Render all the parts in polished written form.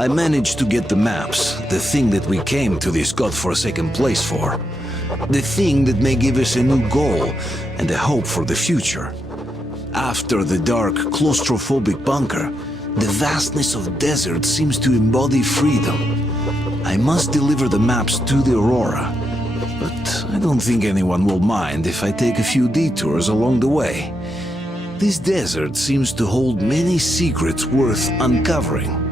I managed to get the maps, the thing that we came to this godforsaken place for. The thing that may give us a new goal and a hope for the future. After the dark, claustrophobic bunker, the vastness of desert seems to embody freedom. I must deliver the maps to the Aurora, but I don't think anyone will mind if I take a few detours along the way. This desert seems to hold many secrets worth uncovering.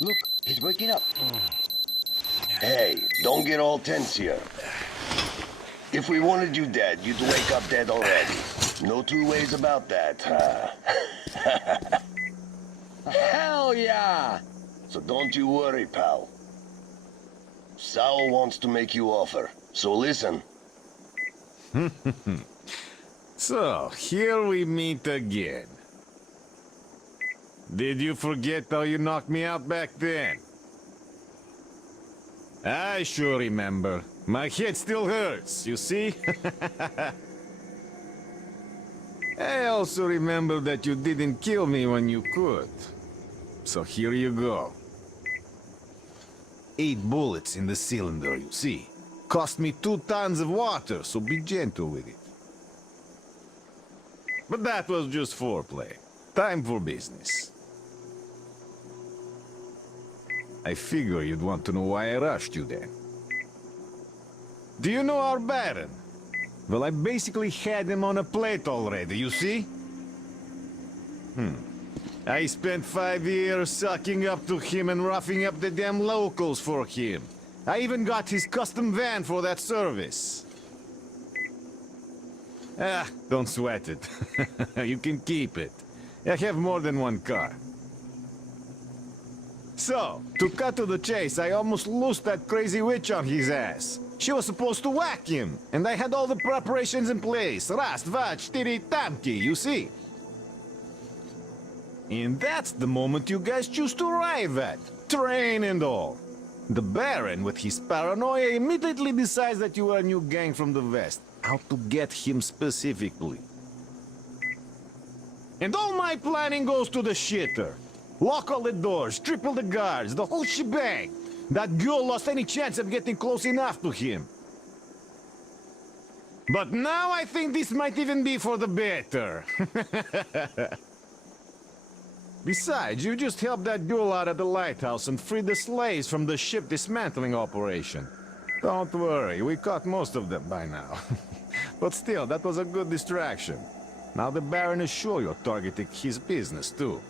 Look, he's waking up. Hey, don't get all tense here. If we wanted you dead, you'd wake up dead already. No two ways about that, huh? Hell yeah! So don't you worry, pal. Sal wants to make you offer. So listen. So, here we meet again. Did you forget how you knocked me out back then? I sure remember. My head still hurts, you see? I also remember that you didn't kill me when you could. So here you go. 8 bullets in the cylinder, you see. Cost me 2 tons of water, so be gentle with it. But that was just foreplay. Time for business. I figure you'd want to know why I rushed you then. Do you know our Baron? Well, I basically had him on a plate already, you see? I spent 5 years sucking up to him and roughing up the damn locals for him. I even got his custom van for that service. Ah, don't sweat it. You can keep it. I have more than one car. So, to cut to the chase, I almost lost that crazy witch on his ass. She was supposed to whack him, and I had all the preparations in place. Rast, vach, tiri, tamki, you see? And that's the moment you guys choose to arrive at. Train and all. The Baron, with his paranoia, immediately decides that you are a new gang from the West. Out to get him specifically. And all my planning goes to the shitter. Lock all the doors, triple the guards, the whole shebang. That girl lost any chance of getting close enough to him. But now I think this might even be for the better. Besides, you just helped that girl out at the lighthouse and freed the slaves from the ship dismantling operation. Don't worry, we caught most of them by now. But still, that was a good distraction. Now the Baron is sure you're targeting his business, too.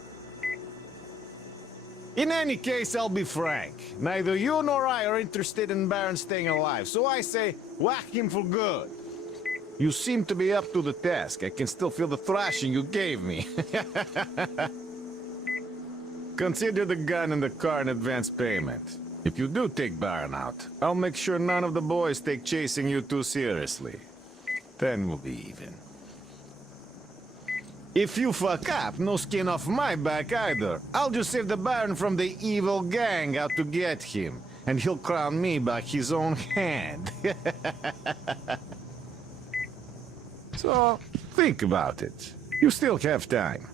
In any case, I'll be frank. Neither you nor I are interested in Baron staying alive, so I say, whack him for good. You seem to be up to the task. I can still feel the thrashing you gave me. Consider the gun and the car an advance payment. If you do take Baron out, I'll make sure none of the boys take chasing you too seriously. Then we'll be even. If you fuck up, no skin off my back either. I'll just save the Baron from the evil gang out to get him, and he'll crown me by his own hand. So, think about it. You still have time.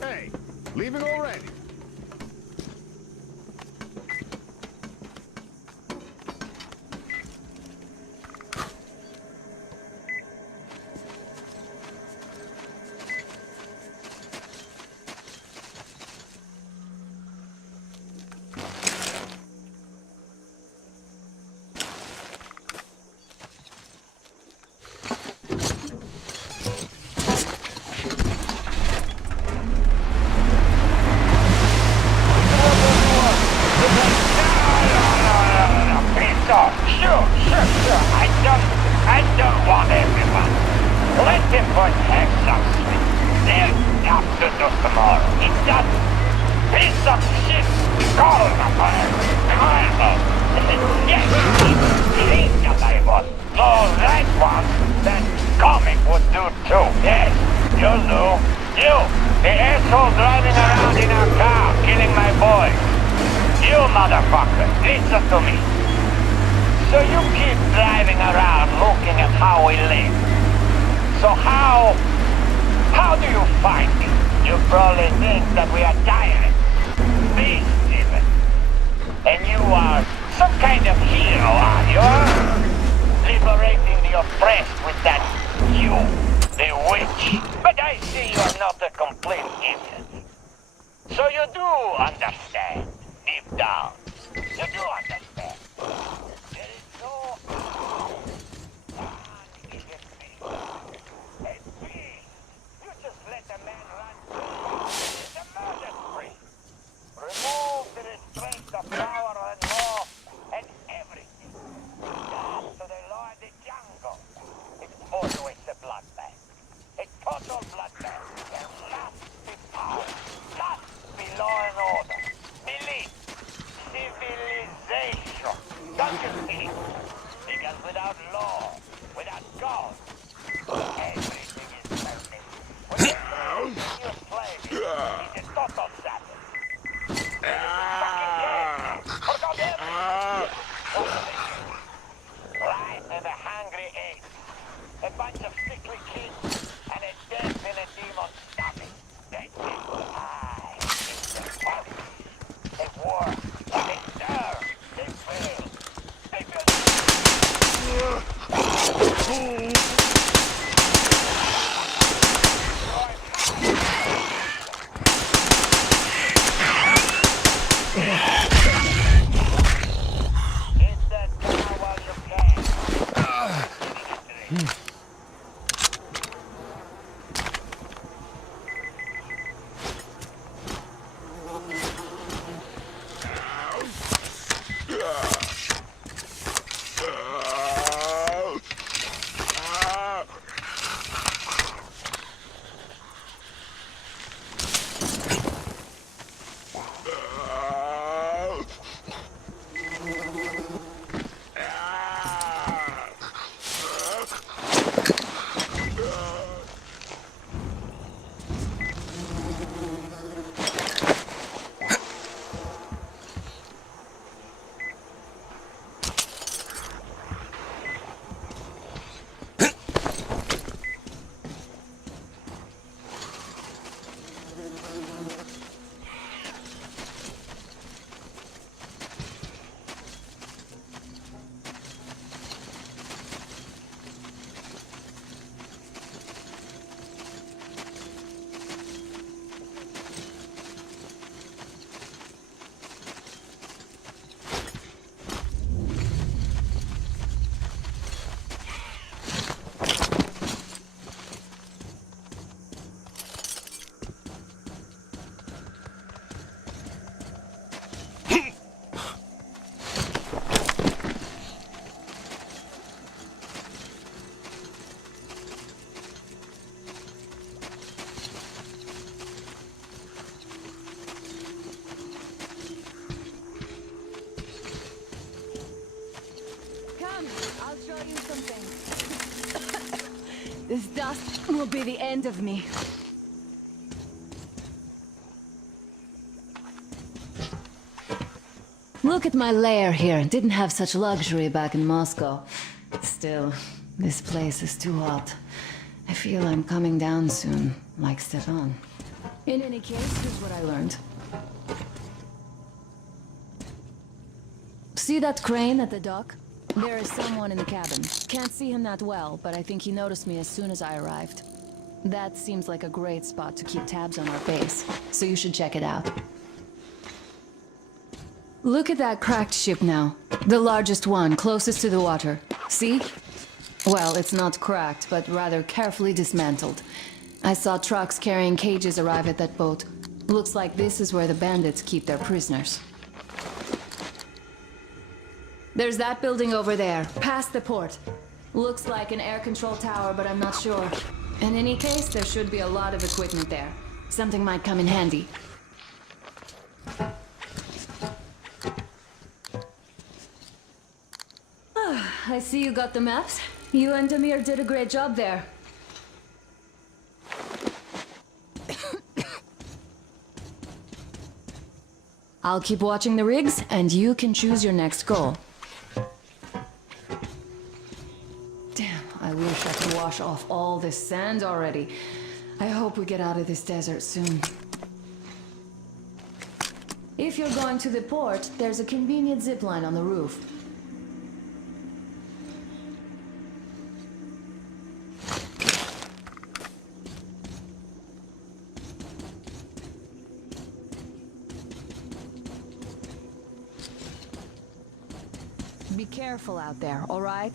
Hey, leaving already? I don't want everyone. Let him have some sleep. They'll have to do tomorrow. It's that piece of shit coronavirus. Yes, think that I was. No, that one, that comic would do too. Yes, you do. You, the asshole driving around in our car, killing my boy. You motherfucker, listen to me. So you keep driving around looking at how we live. So how do you find me? You probably think that we are tyrants, beasts even. And you are some kind of hero, are you? Liberating the oppressed with that you, the witch. But I see you are not a complete idiot. So you do understand, deep down. You do understand. There is no... A bunch of sickly kids and a dead demon stopping. They lie. It's the funny. They war. They serve. They fail. They I'll show you something. This dust will be the end of me. Look at my lair here. Didn't have such luxury back in Moscow. Still, this place is too hot. I feel I'm coming down soon, like Stefan. In any case, here's what I learned. See that crane at the dock? There is someone in the cabin. Can't see him that well, but I think he noticed me as soon as I arrived. That seems like a great spot to keep tabs on our base, so you should check it out. Look at that cracked ship now. The largest one, closest to the water. See? Well, it's not cracked, but rather carefully dismantled. I saw trucks carrying cages arrive at that boat. Looks like this is where the bandits keep their prisoners. There's that building over there, past the port. Looks like an air control tower, but I'm not sure. In any case, there should be a lot of equipment there. Something might come in handy. I see you got the maps. You and Damir did a great job there. I'll keep watching the rigs, and you can choose your next goal. Damn, I wish I could wash off all this sand already. I hope we get out of this desert soon. If you're going to the port, there's a convenient zipline on the roof. Be careful out there, all right?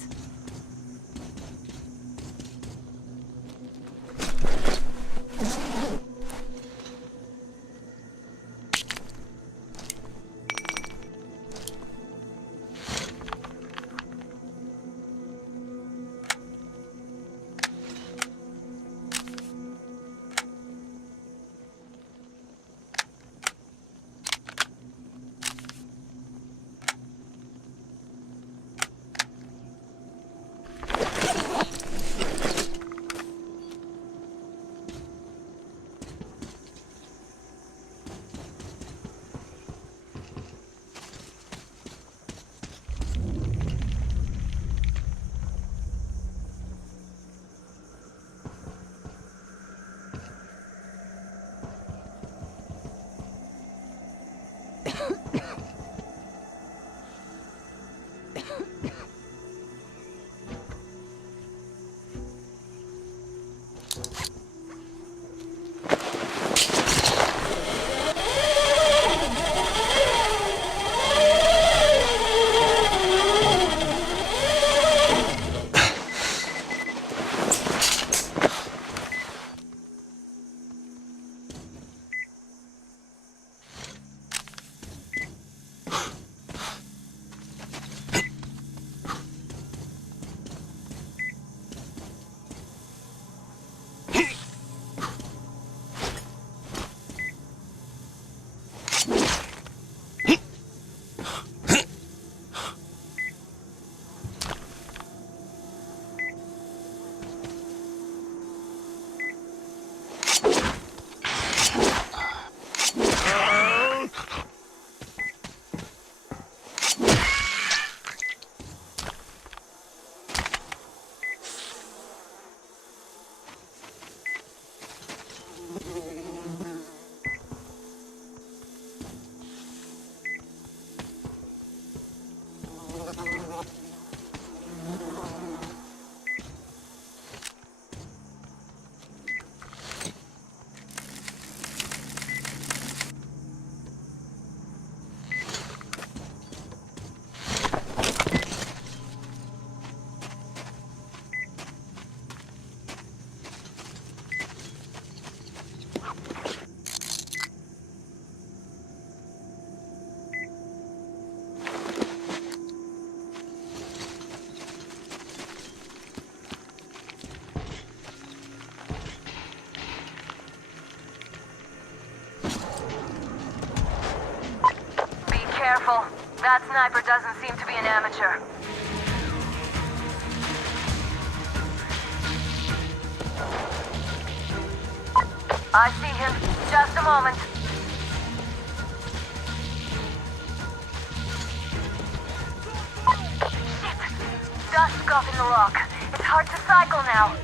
That sniper doesn't seem to be an amateur. I see him. Just a moment. Shit! Dust got in the lock. It's hard to cycle now.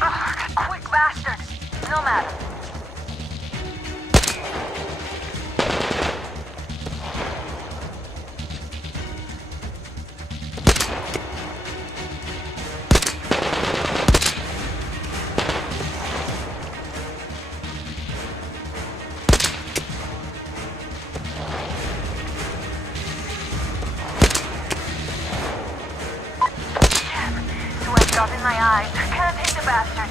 Ugh, quick bastard. No matter. Sweat got in my eyes. Can't hit the bastard.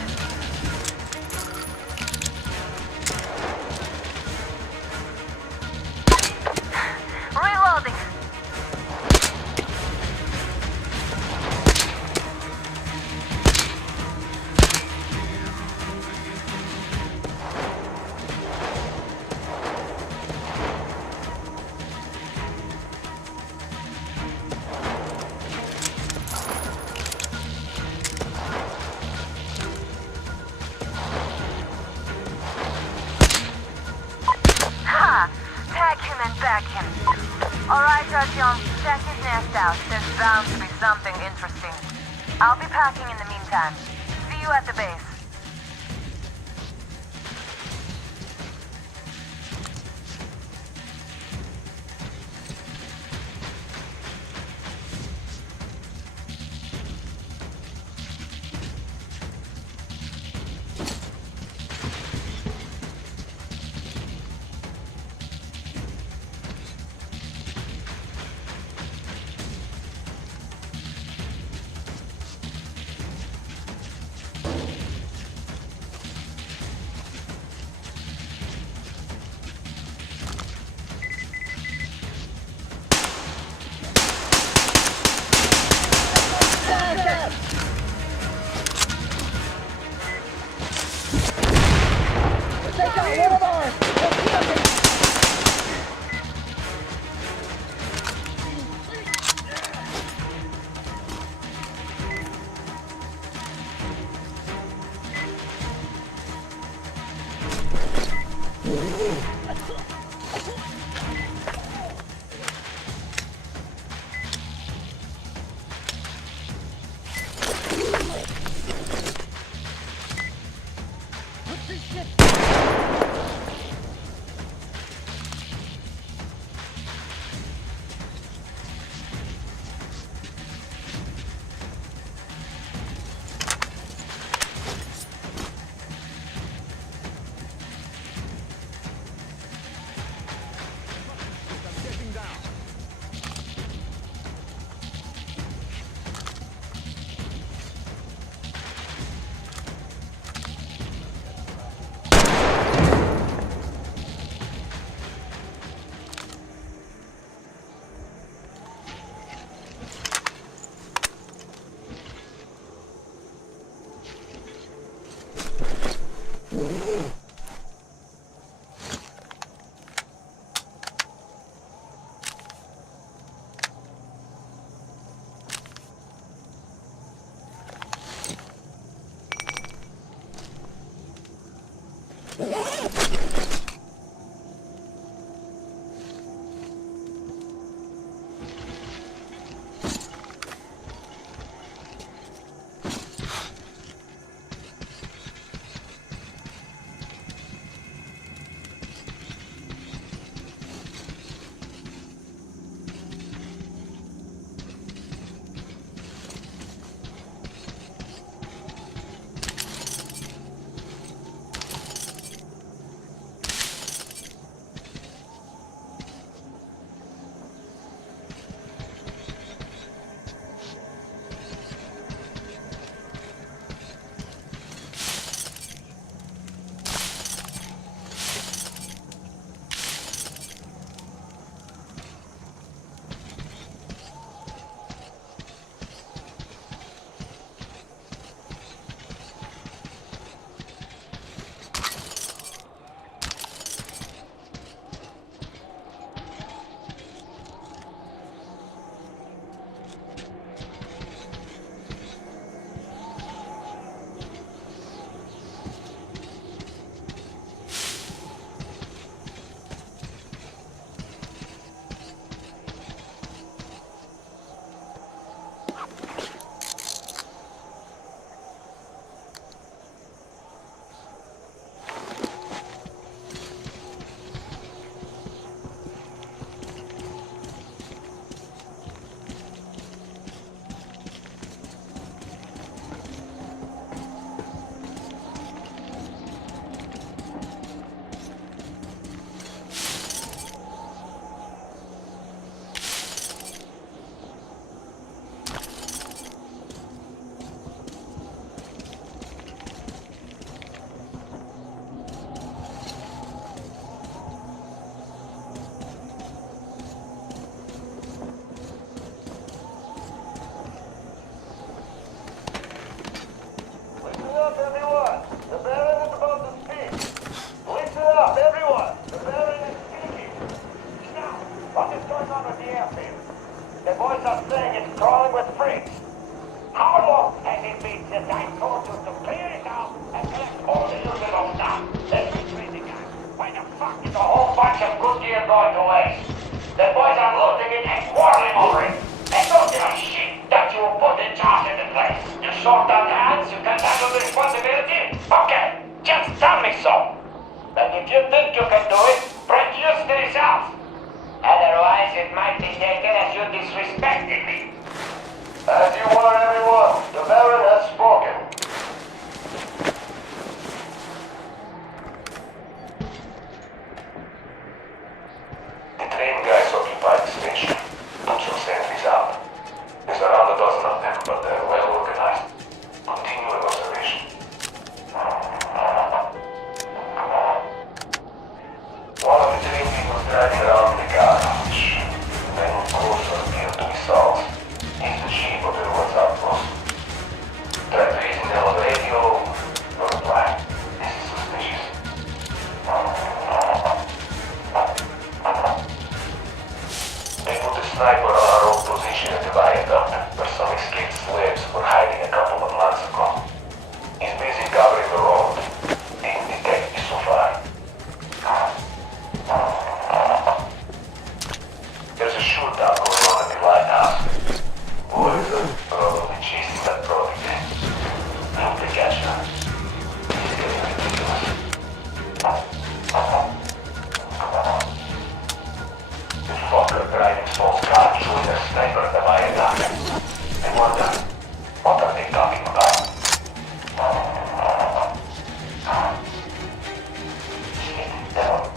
Reloading. Ha! Tag him and bag him. Alright, Artyom, check his nest out. There's bound to be something interesting. I'll be packing in the meantime. See you at the base. here going to waste. The boys are looting it and quarreling over it. And don't give a shit that you put in charge in the place. You short on hands, you can't handle the responsibility? Okay, just tell me so. But if you think you can do it, produce the results. Otherwise, it might be taken as you disrespected me. As you were, everyone. The Baron has spoken. The train guys occupied the station. Put your sentries out. There's around a dozen of them, but they're well organized. Continue an observation. One of the train people driving around in the garage. Then closer appear to be Saul's. He's the chief of the ruins outpost. Try to reason them on the radio. No reply. This is suspicious. They put a sniper on our old position at the viaduct, where some escaped slaves were hiding a couple of months ago. He's busy covering the road. Didn't detect me so far. There's a shootout going on at the lighthouse. Boys are probably chasing that product. I hope they catch them. It's getting ridiculous. The fucker driving Saul's car shooting a sniper at the viaduct. I wonder, what are they talking about? Shit, down.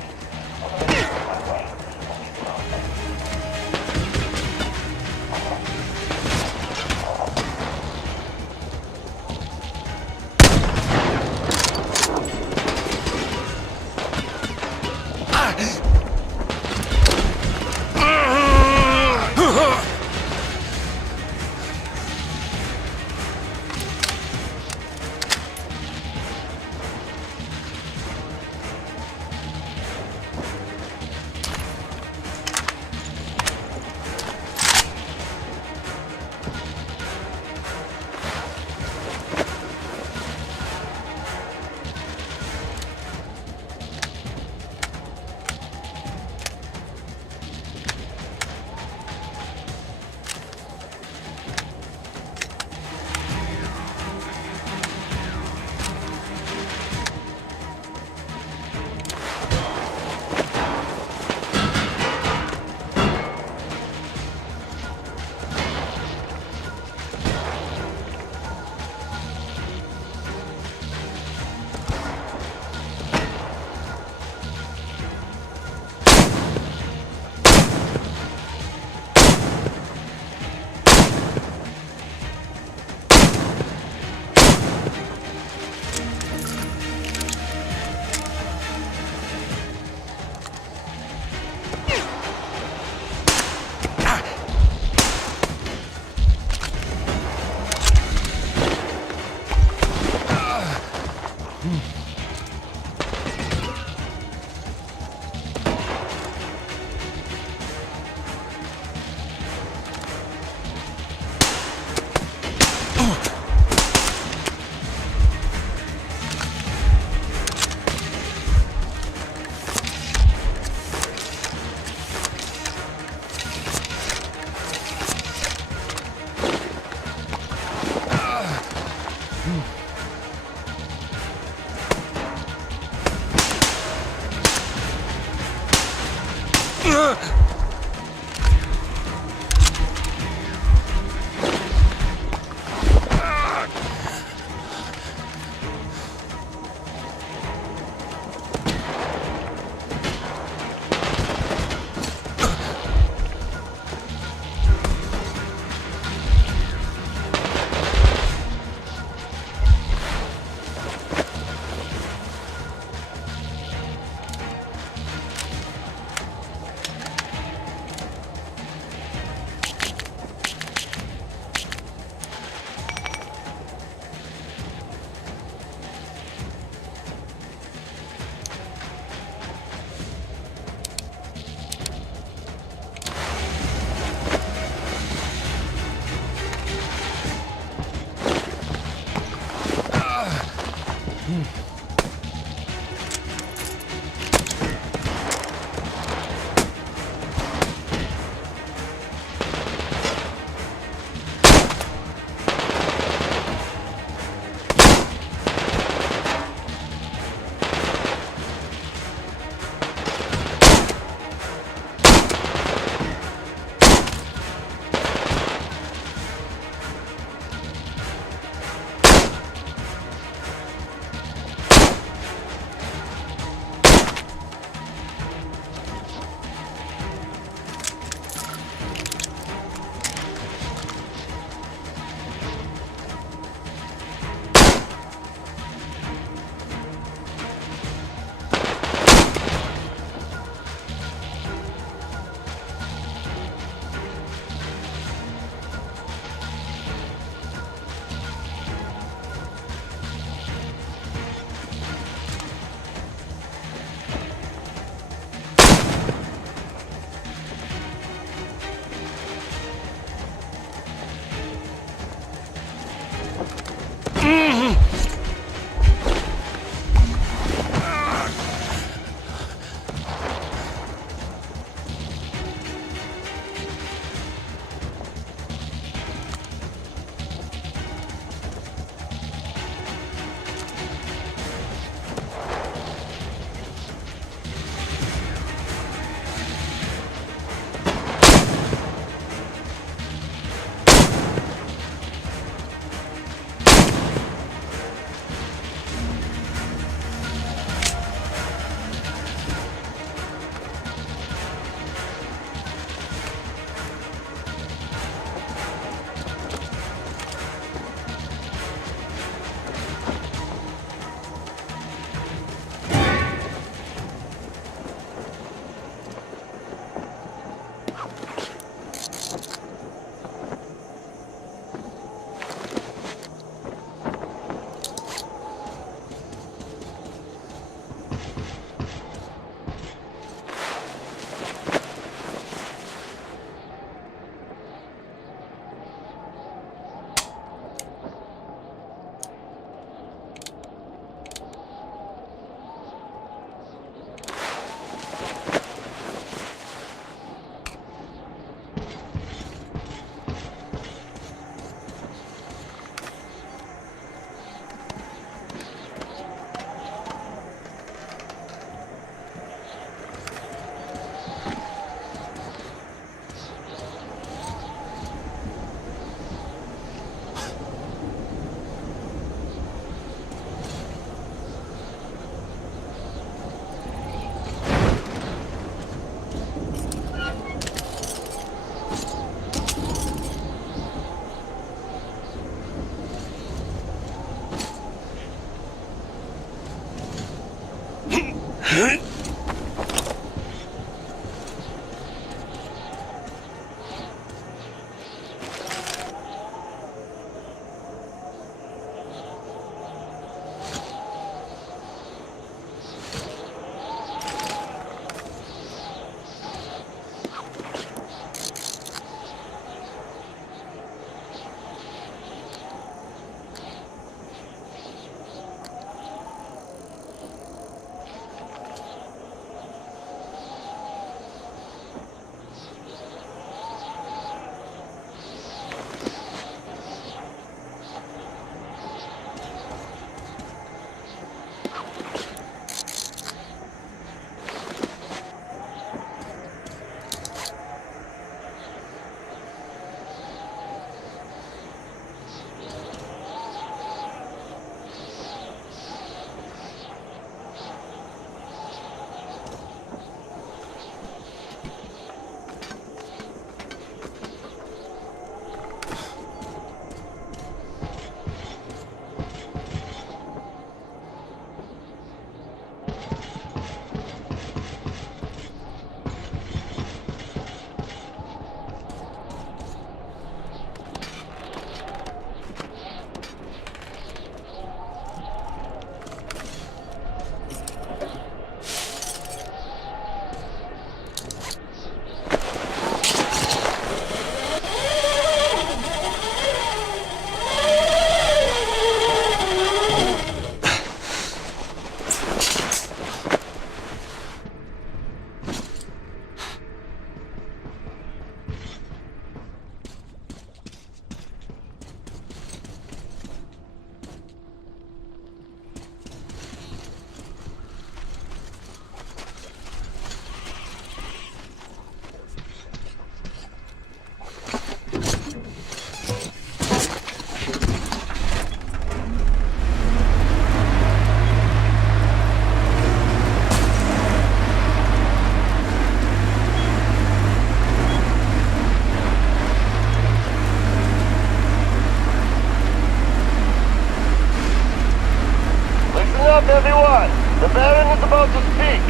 Everyone, the Baron is about to speak.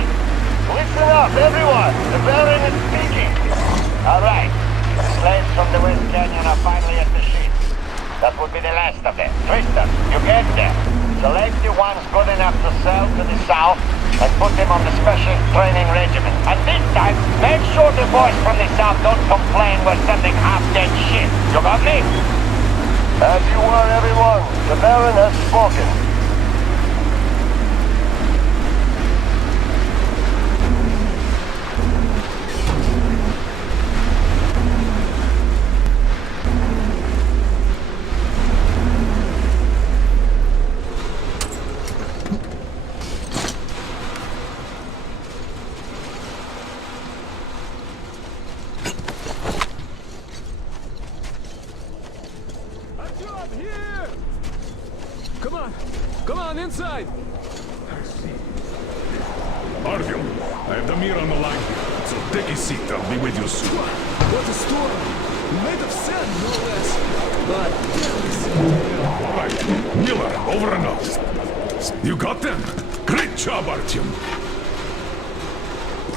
Listen up, everyone. The Baron is speaking. All right. The slaves from the West Canyon are finally at the sheep. That would be the last of them. Tristan, you get them. Select the ones good enough to sell to the south and put them on the special training regiment. And this time, make sure the boys from the south don't complain we're sending half-dead shit. You got me? As you were, everyone, the Baron has spoken. Come on, inside! Artyom, I have the mirror on the line here, so take a seat. I'll be with you soon. What a storm! Made of sand, no less. But All right, Miller, over and out. You got them? Great job, Artyom.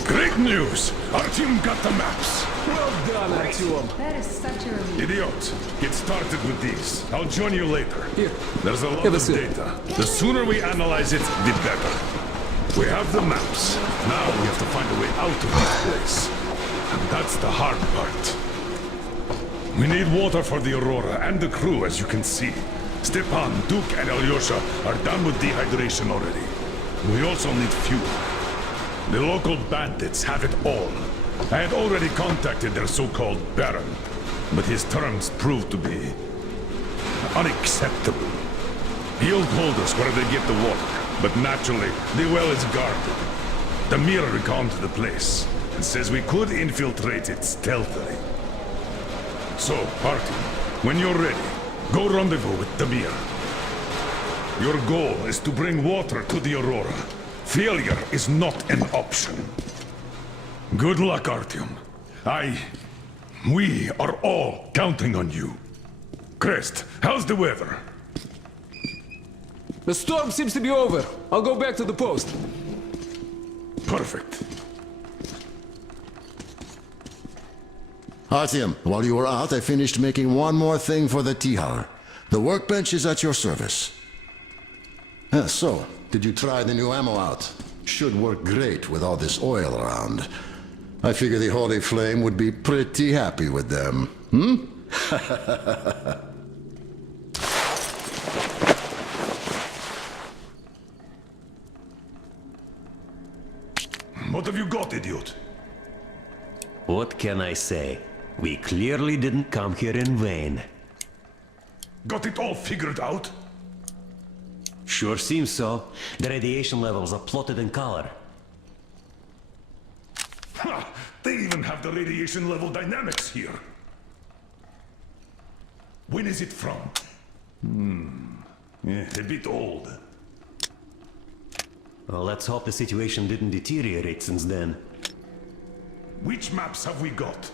Great news! Artyom got the maps. well done, Artyom. That is such a relief. Idiot, get started with these. I'll join you later. Here. There's a lot Have a of sip. data. The sooner we analyze it, the better. We have the maps. Now we have to find a way out of this place. And that's the hard part. We need water for the Aurora and the crew, as you can see. Stepan, Duke, and Alyosha are done with dehydration already. We also need fuel. The local bandits have it all. I had already contacted their so-called Baron, but his terms proved to be unacceptable. He'll told us where they get the water, but naturally, the well is guarded. The mirror reconned the place and says we could infiltrate it stealthily. So, Artyom, when you're ready, go rendezvous with the mirror. Your goal is to bring water to the Aurora. Failure is not an option. Good luck, Artyom. We are all counting on you. Crest, how's the weather? The storm seems to be over. I'll go back to the post. Perfect. Artyom, while you were out, I finished making one more thing for the Tihar. The workbench is at your service. So, did you try the new ammo out? Should work great with all this oil around. I figure the Holy Flame would be pretty happy with them. What have you got, idiot? What can I say? We clearly didn't come here in vain. Got it all figured out? Sure seems so. The radiation levels are plotted in color. Ha! They even have the radiation level dynamics here. When is it from? A bit old. Well, let's hope the situation didn't deteriorate since then. Which maps have we got?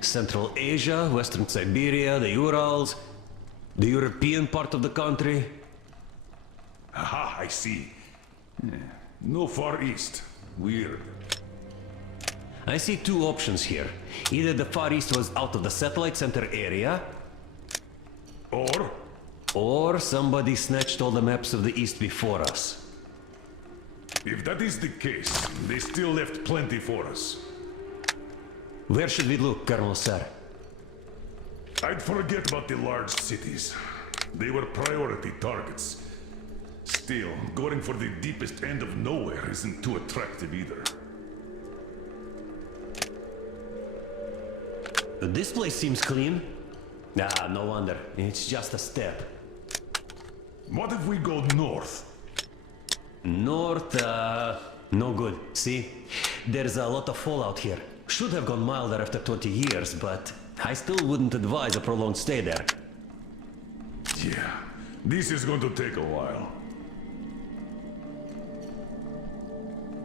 Central Asia, Western Siberia, the Urals, the European part of the country. Aha, I see. No Far East. Weird. I see two options here. Either the Far East was out of the satellite center area, or somebody snatched all the maps of the East before us. If that is the case, they still left plenty for us. Where should we look, Colonel Sir? I'd forget about the large cities. They were priority targets. Still, going for the deepest end of nowhere isn't too attractive either. This place seems clean. Ah, no wonder. It's just a step. What if we go north? North, no good. See? There's a lot of fallout here. Should have gone milder after 20 years, but I still wouldn't advise a prolonged stay there. Yeah, this is going to take a while.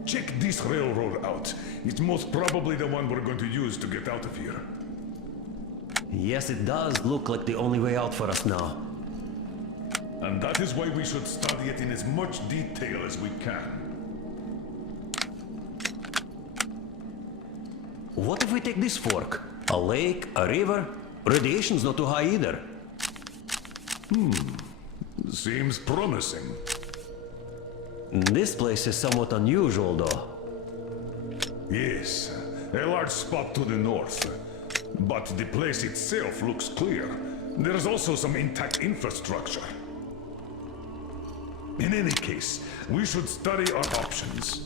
Check this railroad out. It's most probably the one we're going to use to get out of here. Yes, it does look like the only way out for us now. And that is why we should study it in as much detail as we can. What if we take this fork? A lake, a river? Radiation's not too high either. Seems promising. This place is somewhat unusual, though. Yes, a large spot to the north. But the place itself looks clear. There's also some intact infrastructure. In any case, we should study our options.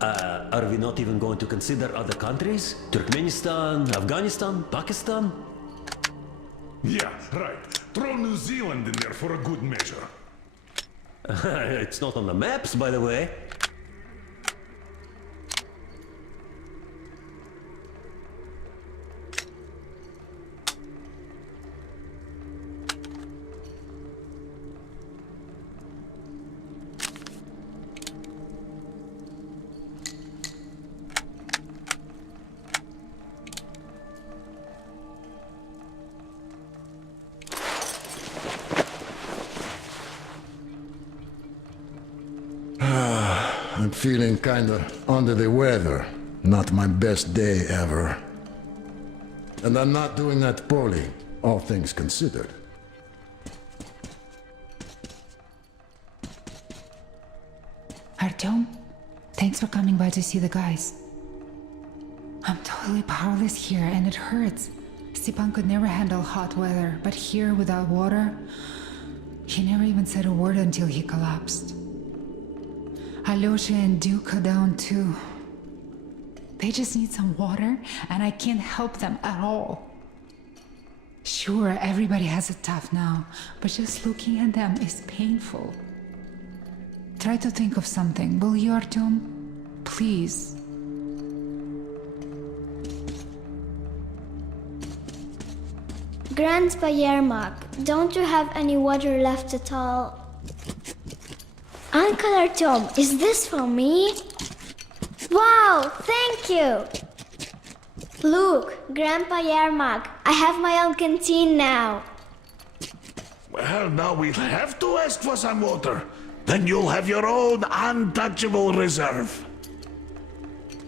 Are we not even going to consider other countries? Turkmenistan, Afghanistan, Pakistan? Yeah, right. Throw New Zealand in there for a good measure. It's not on the maps, by the way. I'm feeling kinda under the weather. Not my best day ever. And I'm not doing that poorly, all things considered. Artyom, thanks for coming by to see the guys. I'm totally powerless here and it hurts. Stepan could never handle hot weather, but here without water, he never even said a word until he collapsed. Alyosha and Duke are down too. They just need some water, and I can't help them at all. Sure, everybody has it tough now, but just looking at them is painful. Try to think of something, will you, Artyom? Please. Grandpa Yermak, don't you have any water left at all? Uncle Artyom, is this for me? Wow, thank you! Look, Grandpa Yermak, I have my own canteen now. Well, now we'll have to ask for some water. Then you'll have your own untouchable reserve.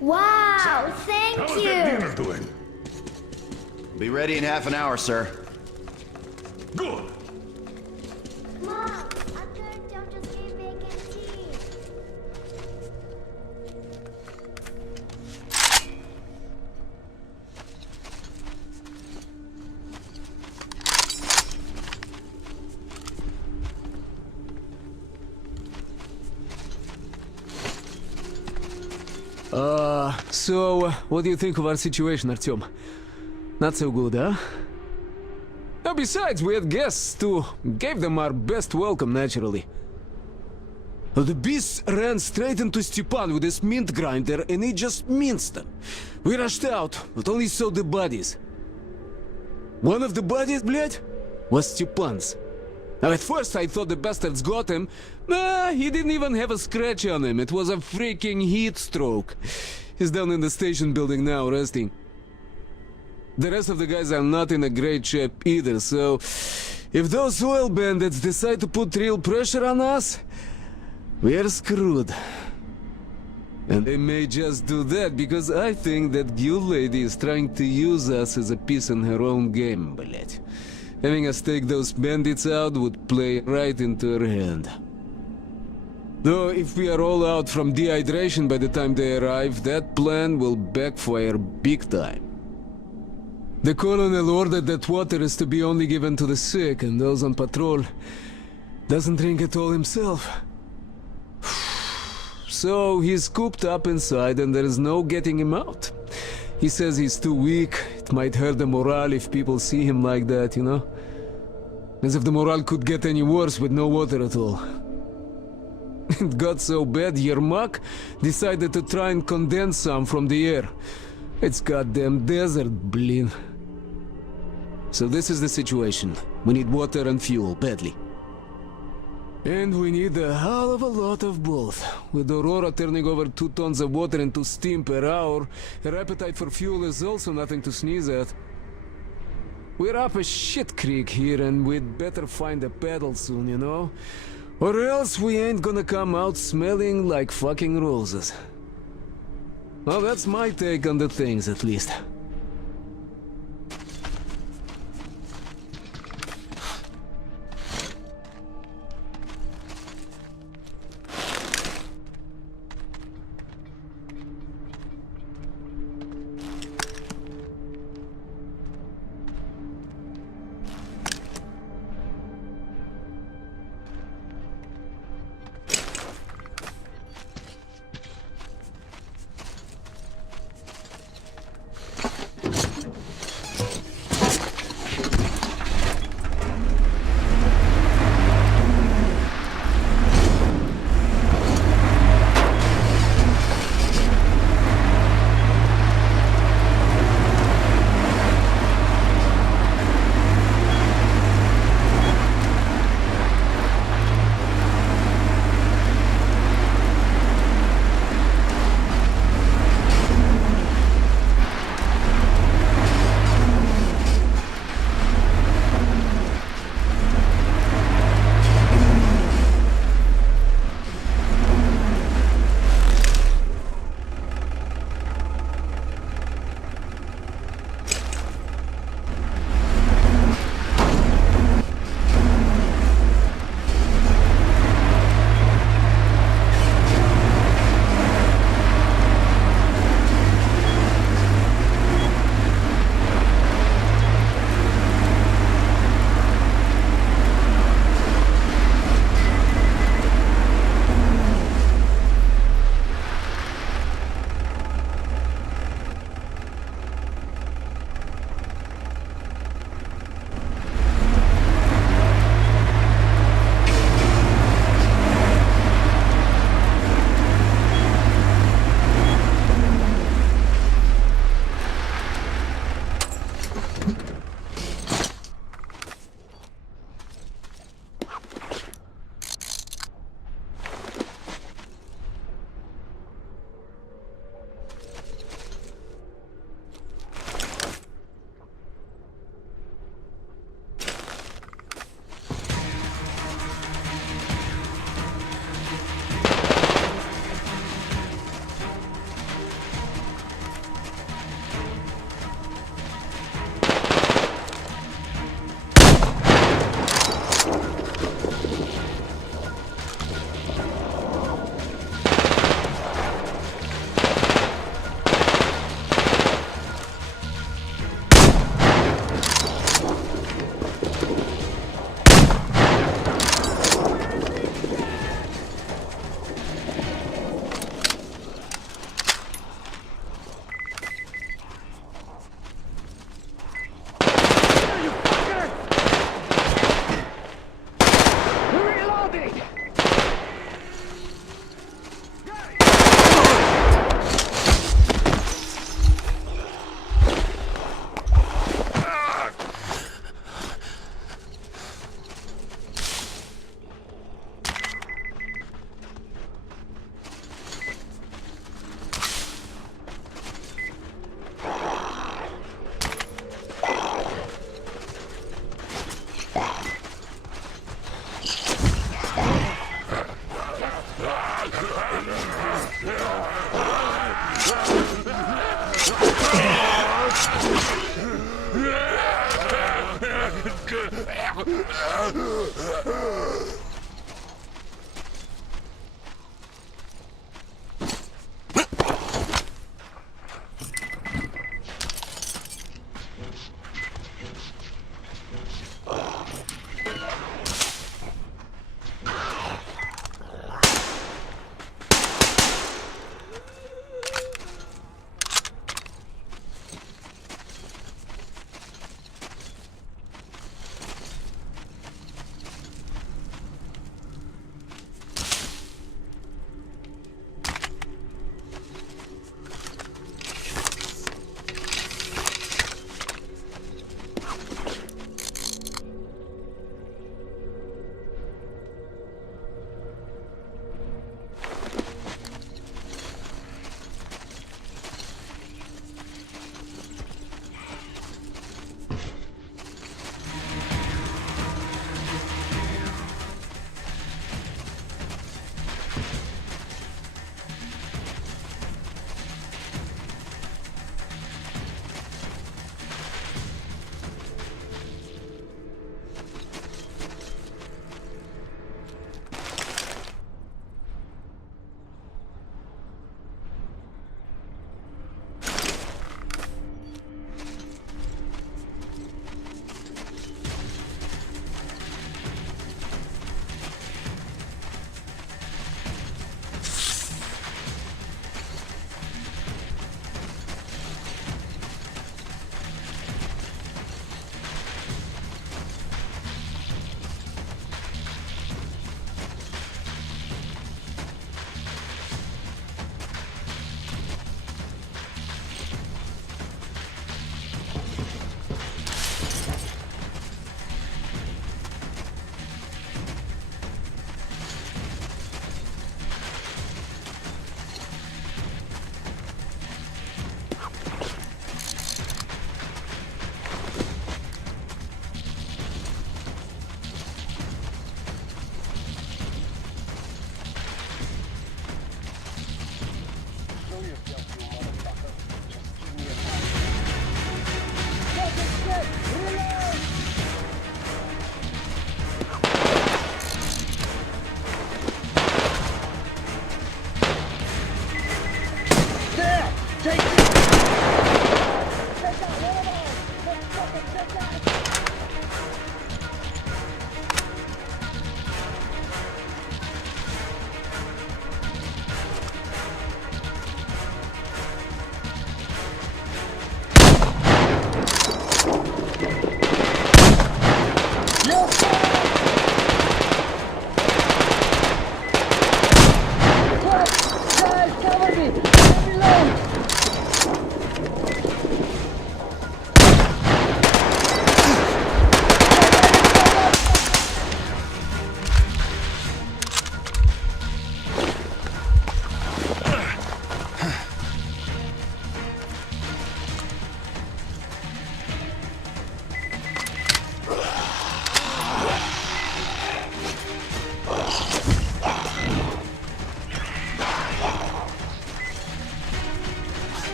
Wow, thank How's you. that dinner doing? Be ready in half an hour, sir. Good. Mom, Artyom just gave bacon tea. So, what do you think of our situation, Artyom? Not so good, huh? Now, besides, we had guests, too. Gave them our best welcome, naturally. The beasts ran straight into Stepan with his mint grinder, and he just minced them. We rushed out, but only saw the bodies. One of the bodies, blядь, was Stepan's. Now, at first I thought the bastards got him. Nah, he didn't even have a scratch on him. It was a freaking heat stroke. He's down in the station building now, resting. The rest of the guys are not in a great shape either, so... if those oil bandits decide to put real pressure on us, we're screwed. And they may just do that because I think that Gil lady is trying to use us as a piece in her own game, блять. Having us take those bandits out would play right into her hand. Though if we are all out from dehydration by the time they arrive, that plan will backfire big time. The colonel ordered that water is to be only given to the sick, and those on patrol. Doesn't drink it all himself. So he's cooped up inside and there is no getting him out. He says he's too weak. It might hurt the morale if people see him like that, you know? As if the morale could get any worse with no water at all. It got so bad, Yermak decided to try and condense some from the air. It's goddamn desert, blin. So this is the situation. We need water and fuel, badly. And we need a hell of a lot of both. With Aurora turning over 2 tons of water into steam per hour, her appetite for fuel is also nothing to sneeze at. We're up a shit creek here, and we'd better find a paddle soon, you know? Or else we ain't gonna come out smelling like fucking roses. Well, that's my take on the things, at least.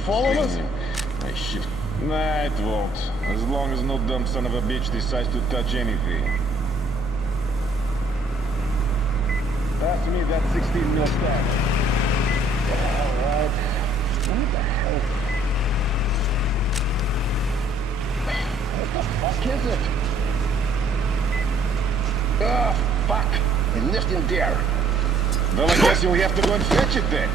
following us? My shit. Nah, it won't. As long as no dumb son of a bitch decides to touch anything. Pass me that 16 mil stack. Alright. What the hell? What the fuck is it? Ah, fuck! It left in there. Well, I guess you'll have to go and fetch it then.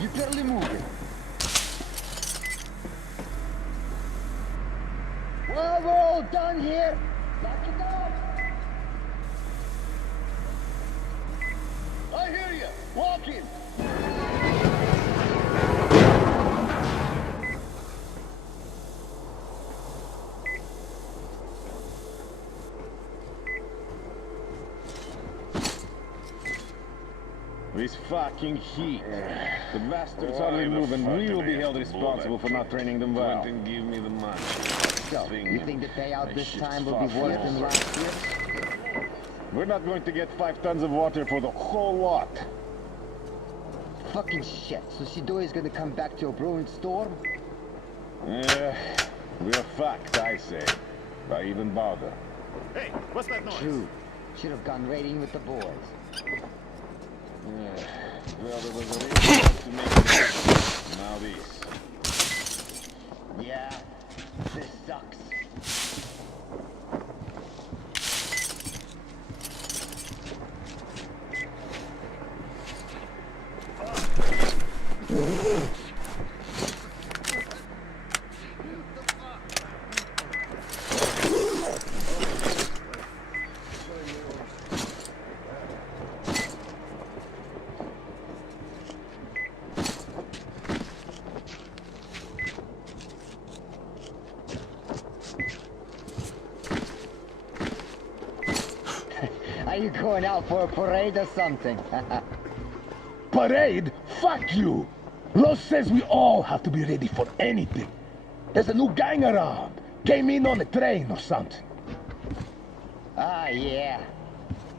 You're barely moving. Well, we're all done here. Lock it up. I hear you. Walk in. This fucking heat. The bastards hardly move, and we'll be held responsible for not training them well. And give me the money. So, you think the payout this time will be worse than last year? We're not going to get 5 tons of water for the whole lot. Fucking shit. So Sidoy is gonna come back to a brewing storm? Yeah, we're fucked, I say. Why even bother? Hey, what's that noise? True. Should have gone raiding with the boys. Yeah, well, there was a reason to make it. Now this. Yeah, this sucks. Are you going out for a parade or something? Parade? Fuck you! Law says we all have to be ready for anything. There's a new gang around. Came in on a train or something. Ah, yeah.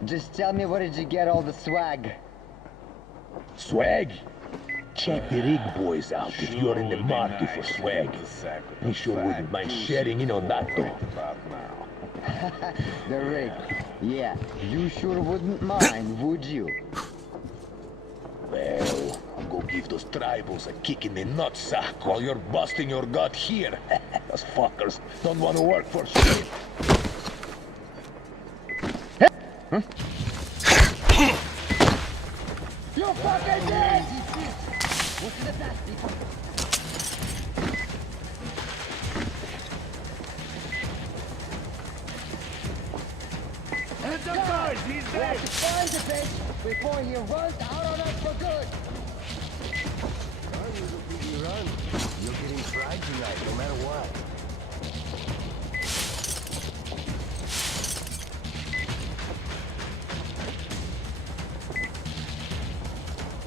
Just tell me, where did you get all the swag? Swag? Check the rig boys out if you're in the market for swag. We sure wouldn't mind sharing in on that though. The rig. Yeah, you sure wouldn't mind, would you? Well, I'll go give those tribals a kick in the nutsack while you're busting your gut here. Those fuckers don't want to work for shit. Huh? You fucking dead! What's the best, people? Heads up, guys! He's We have to find the bitch before he runs out on us for good. Are you the big run? You're getting fried tonight, no matter what.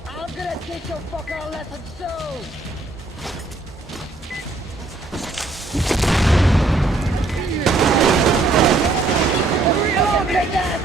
I'm gonna teach your fucker a lesson soon! Reloading that!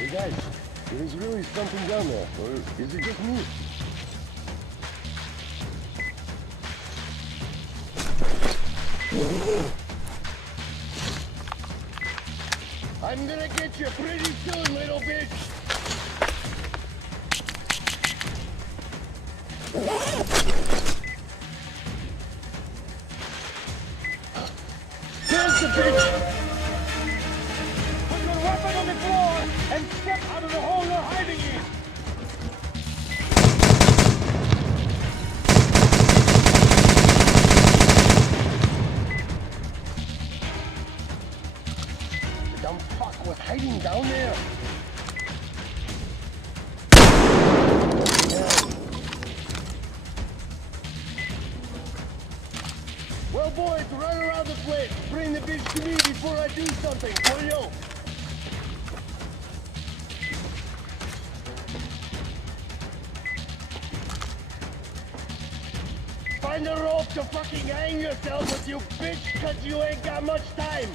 Hey guys, there's really something down there, or is it just me? I'm gonna get you pretty soon, little bitch! There's the bitch! Put your weapon on the floor and step out of the hole you're hiding in! The dumb fuck was hiding down there! Well, boys, run around the place. Bring the bitch to me before I do something, will you? Find a rope to fucking hang yourself with, you bitch, cause you ain't got much time.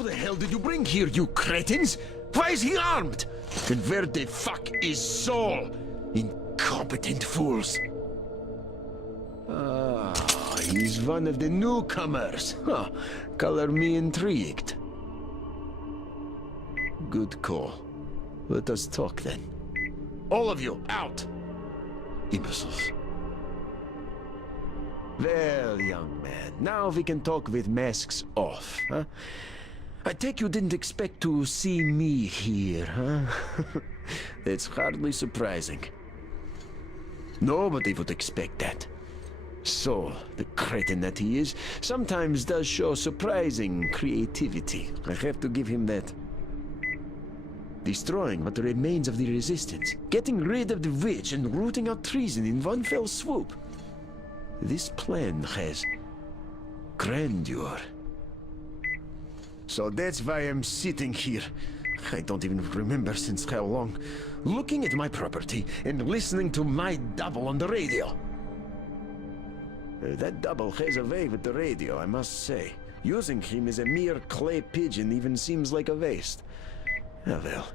Who the hell did you bring here, you cretins? Why is he armed? And where the fuck is Saul? Incompetent fools. Ah, he's one of the newcomers. Huh. Color me intrigued. Good call. Let us talk then. All of you, out! Imbeciles. Well, young man, now we can talk with masks off, huh? I take you didn't expect to see me here, huh? That's hardly surprising. Nobody would expect that. Saul, the cretin that he is, sometimes does show surprising creativity. I have to give him that. Destroying what remains of the resistance, getting rid of the witch and rooting out treason in one fell swoop. This plan has grandeur. So that's why I'm sitting here. I don't even remember since how long. Looking at my property and listening to my double on the radio. That double has a way with the radio, I must say. Using him as a mere clay pigeon even seems like a waste. Ah, well.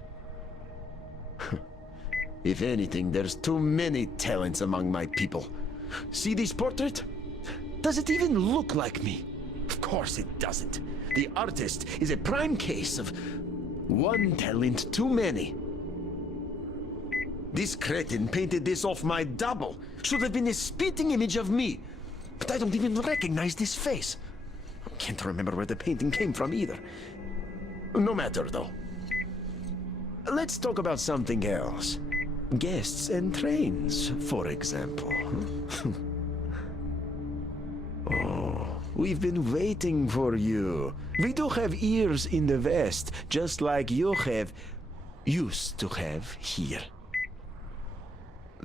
If anything, there's too many talents among my people. See this portrait? Does it even look like me? Of course it doesn't. The artist is a prime case of one talent too many. This cretin painted this off my double. Should have been a spitting image of me. But I don't even recognize this face. Can't remember where the painting came from either. No matter though. Let's talk about something else. Guests and trains, for example. Oh, we've been waiting for you. We do have ears in the West, just like you used to have here.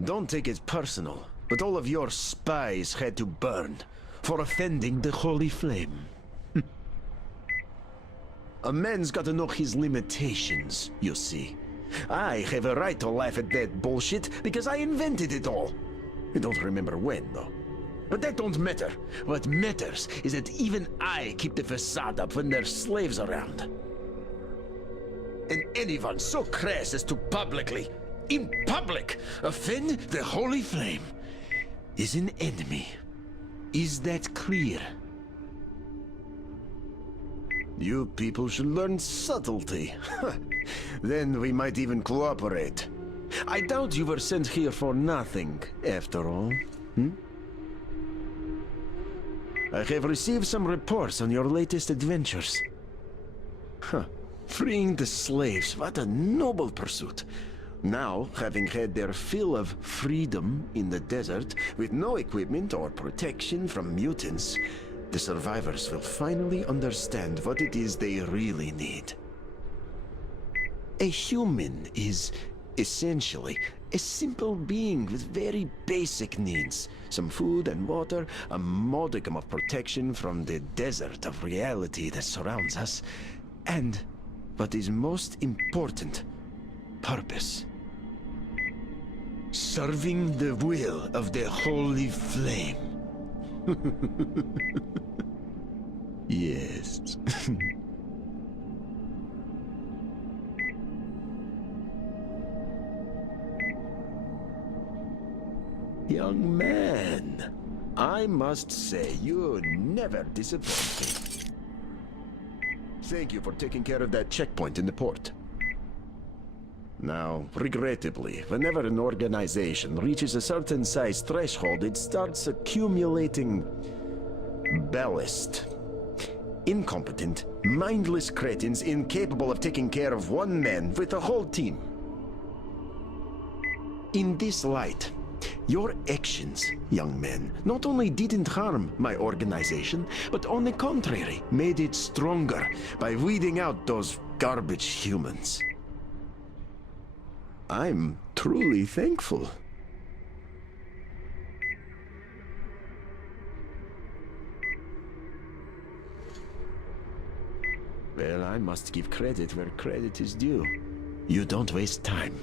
Don't take it personal, but all of your spies had to burn for offending the Holy Flame. A man's got to know his limitations, you see. I have a right to laugh at that bullshit because I invented it all. I don't remember when, though. But that don't matter. What matters is that even I keep the facade up when there's slaves around. And anyone so crass as to publicly, in public, offend the Holy Flame is an enemy. Is that clear? You people should learn subtlety. Then we might even cooperate. I doubt you were sent here for nothing, after all. I have received some reports on your latest adventures. Freeing the slaves, what a noble pursuit. Now, having had their fill of freedom in the desert, with no equipment or protection from mutants, the survivors will finally understand what it is they really need. A human is, essentially, a simple being with very basic needs. Some food and water, a modicum of protection from the desert of reality that surrounds us, and, what is most important, purpose. Serving the will of the Holy Flame. Yes. Young man, I must say you never disappoint me. Thank you for taking care of that checkpoint in the port. Now, regrettably, whenever an organization reaches a certain size threshold, it starts accumulating ballast. Incompetent, mindless cretins incapable of taking care of one man with a whole team. In this light, your actions, young man, not only didn't harm my organization, but on the contrary, made it stronger by weeding out those garbage humans. I'm truly thankful. Well, I must give credit where credit is due. You don't waste time.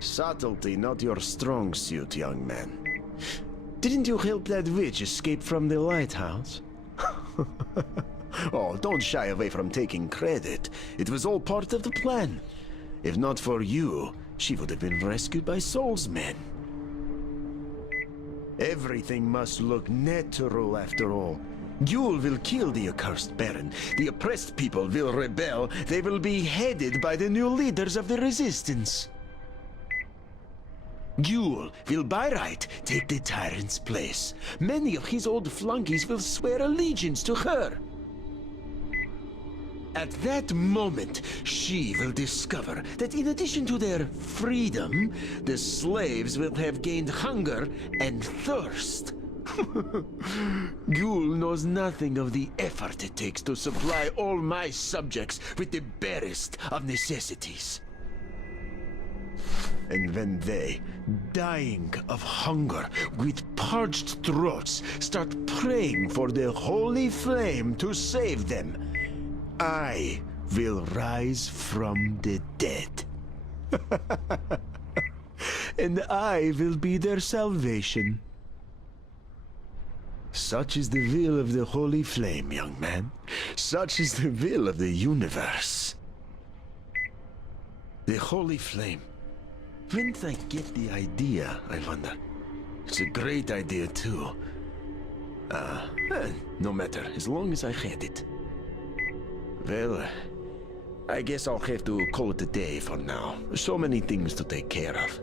Subtlety, not your strong suit, young man. Didn't you help that witch escape from the lighthouse? Oh, don't shy away from taking credit. It was all part of the plan. If not for you, she would have been rescued by Soul's men. Everything must look natural after all. Yule will kill the accursed Baron. The oppressed people will rebel. They will be headed by the new leaders of the resistance. Yule will by right take the tyrant's place. Many of his old flunkies will swear allegiance to her. At that moment, she will discover that in addition to their freedom, the slaves will have gained hunger and thirst. Yule knows nothing of the effort it takes to supply all my subjects with the barest of necessities. And when they, dying of hunger, with parched throats, start praying for the holy flame to save them, I will rise from the dead. And I will be their salvation. Such is the will of the holy flame, young man. Such is the will of the universe. The holy flame. When did I get the idea, I wonder? It's a great idea, too. No matter, as long as I had it. Well, I guess I'll have to call it a day for now. So many things to take care of.